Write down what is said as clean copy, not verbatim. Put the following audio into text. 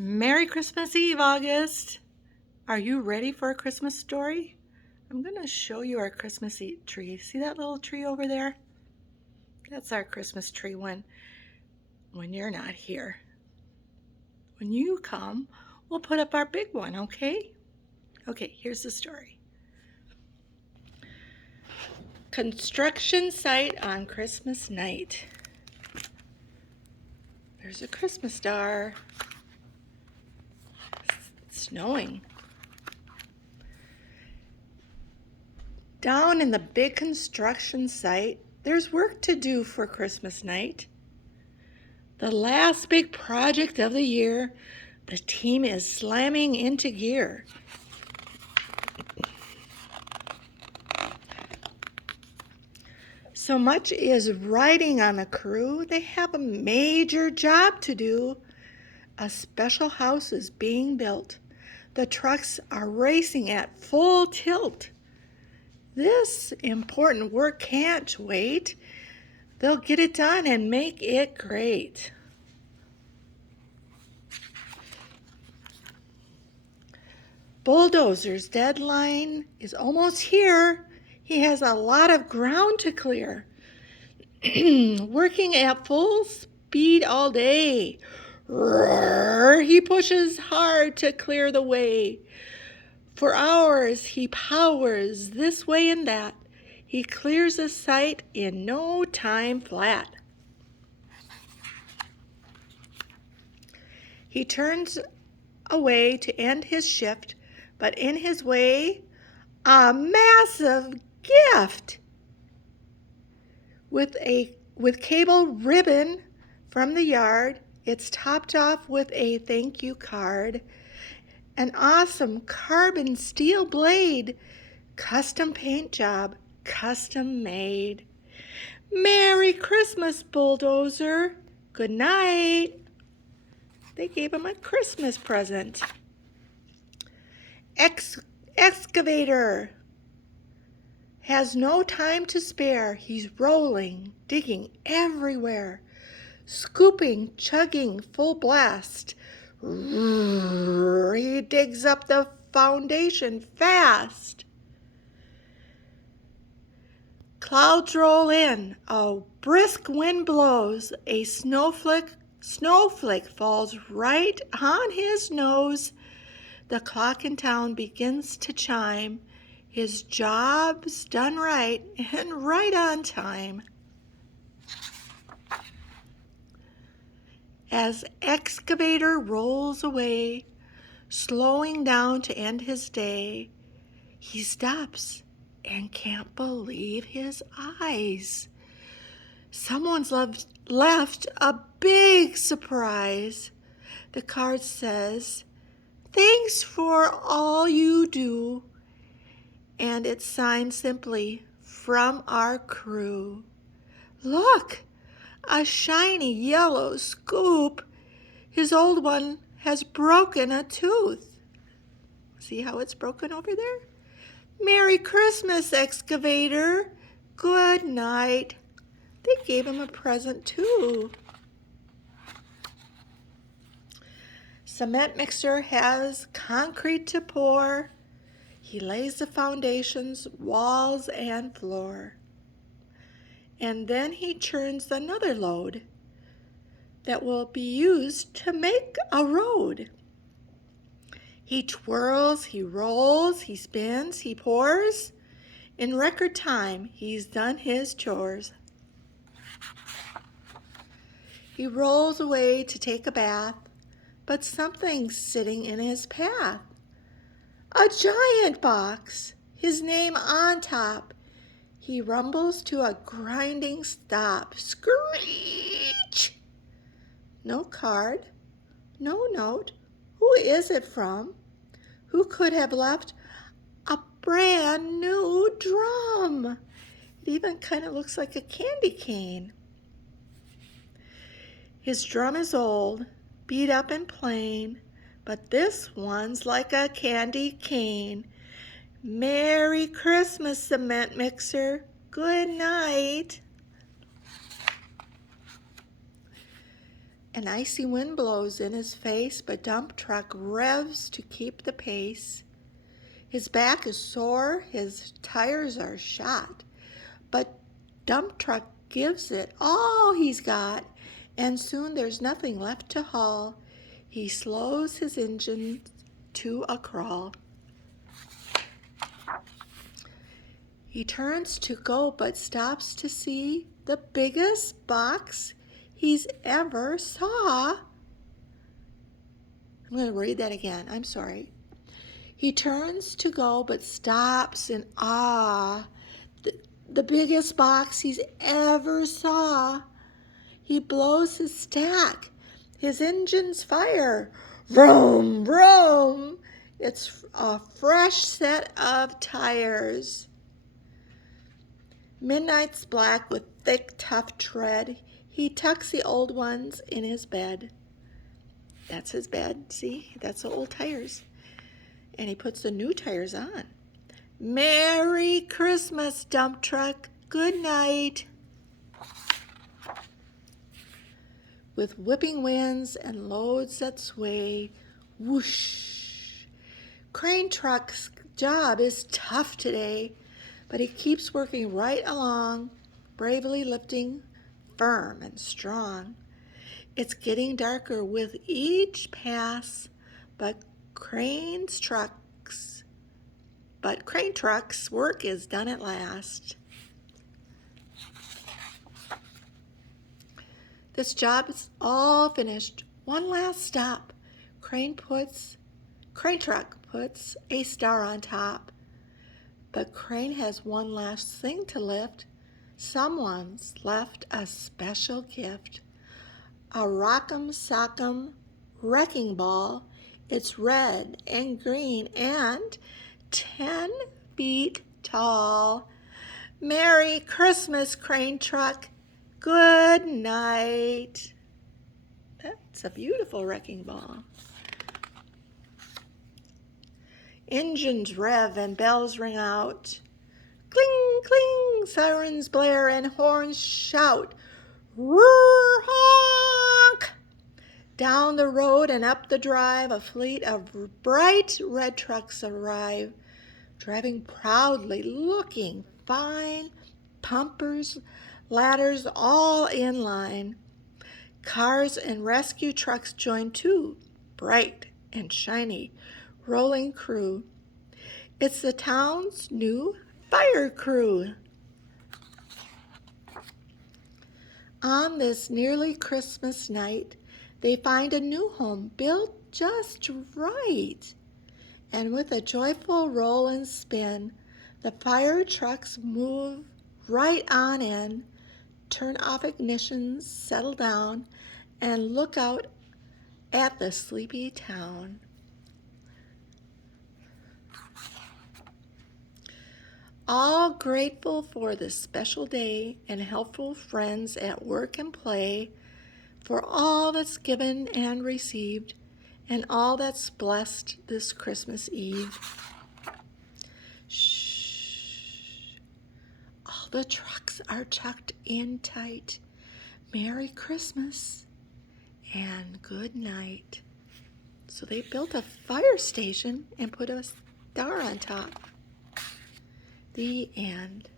Merry Christmas Eve, August. Are you ready for a Christmas story? I'm going to show you our Christmas tree. See that little tree over there? That's our Christmas tree when you're not here. When you come, we'll put up our big one, okay? Okay, here's the story. Construction site on Christmas night. There's a Christmas star. It's snowing. Down in the big construction site, there's work to do for Christmas night. The last big project of the year, the team is slamming into gear. So much is riding on the crew, they have a major job to do. A special house is being built. The trucks are racing at full tilt. This important work can't wait. They'll get it done and make it great. Bulldozer's deadline is almost here. He has a lot of ground to clear. Working at full speed all day. Roar, he pushes hard to clear the way. For hours he powers this way and that. He clears the site in no time flat. He turns away to end his shift, but in his way, a massive gift with cable ribbon from the yard. It's topped off with a thank you card. An awesome carbon steel blade, custom paint job, custom made. Merry Christmas, Bulldozer. Good night. They gave him a Christmas present. Excavator has no time to spare. He's rolling, digging everywhere, scooping, chugging full blast. He digs up the foundation fast. Clouds roll in, a brisk wind blows, a snowflake falls right on his nose. The clock in town begins to chime. His job's done right and right on time. As excavator rolls away, slowing down to end his day, he stops and can't believe his eyes. Someone's left a big surprise. The card says, "Thanks for all you do." And it's signed simply, "From our crew." Look, a shiny yellow scoop. His old one has broken a tooth. See how it's broken over there? Merry Christmas, excavator. Good night. They gave him a present too. Cement mixer has concrete to pour. He lays the foundations, walls, and floor. And then he churns another load that will be used to make a road. He twirls, he rolls, he spins, he pours. In record time, he's done his chores. He rolls away to take a bath, but something's sitting in his path. A giant box, his name on top. He rumbles to a grinding stop. Screech! No card, no note. Who is it from? Who could have left a brand new drum? It even kind of looks like a candy cane. His drum is old, beat up and plain, but this one's like a candy cane. Merry Christmas, cement mixer. Good night. An icy wind blows in his face, but Dump Truck revs to keep the pace. His back is sore, his tires are shot, but Dump Truck gives it all he's got, and soon there's nothing left to haul. He slows his engine to a crawl. He turns to go, but stops to see the biggest box he's ever saw. I'm going to read that again. I'm sorry. He turns to go, but stops in awe. The biggest box he's ever saw. He blows his stack. His engines fire. Vroom, vroom. It's a fresh set of tires. Midnight's black with thick, tough tread. He tucks the old ones in his bed. That's his bed. See, that's the old tires. And he puts the new tires on. Merry Christmas, Dump Truck. Good night. With whipping winds and loads that sway, whoosh. Crane Truck's job is tough today, but he keeps working right along, bravely lifting, firm and strong. It's getting darker with each pass, but Crane Truck's work is done at last. This job is all finished. One last stop. Crane Truck puts a star on top. But Crane has one last thing to lift. Someone's left a special gift. A rock'em sock'em wrecking ball. It's red and green and 10 feet tall. Merry Christmas, Crane Truck. Good night. That's a beautiful wrecking ball. Engines rev and bells ring out. Cling, cling, sirens blare and horns shout. Roar, honk! Down the road and up the drive, a fleet of bright red trucks arrive, driving proudly, looking fine, pumpers, ladders all in line. Cars and rescue trucks join too, bright and shiny, rolling crew. It's the town's new fire crew. On this nearly Christmas night, they find a new home built just right. And with a joyful roll and spin, the fire trucks move right on in, turn off ignitions, settle down, and look out at the sleepy town. All grateful for this special day and helpful friends at work and play, for all that's given and received, and all that's blessed this Christmas Eve. Shh. All the trucks are tucked in tight. Merry Christmas and good night. So they built a fire station and put a star on top. The end.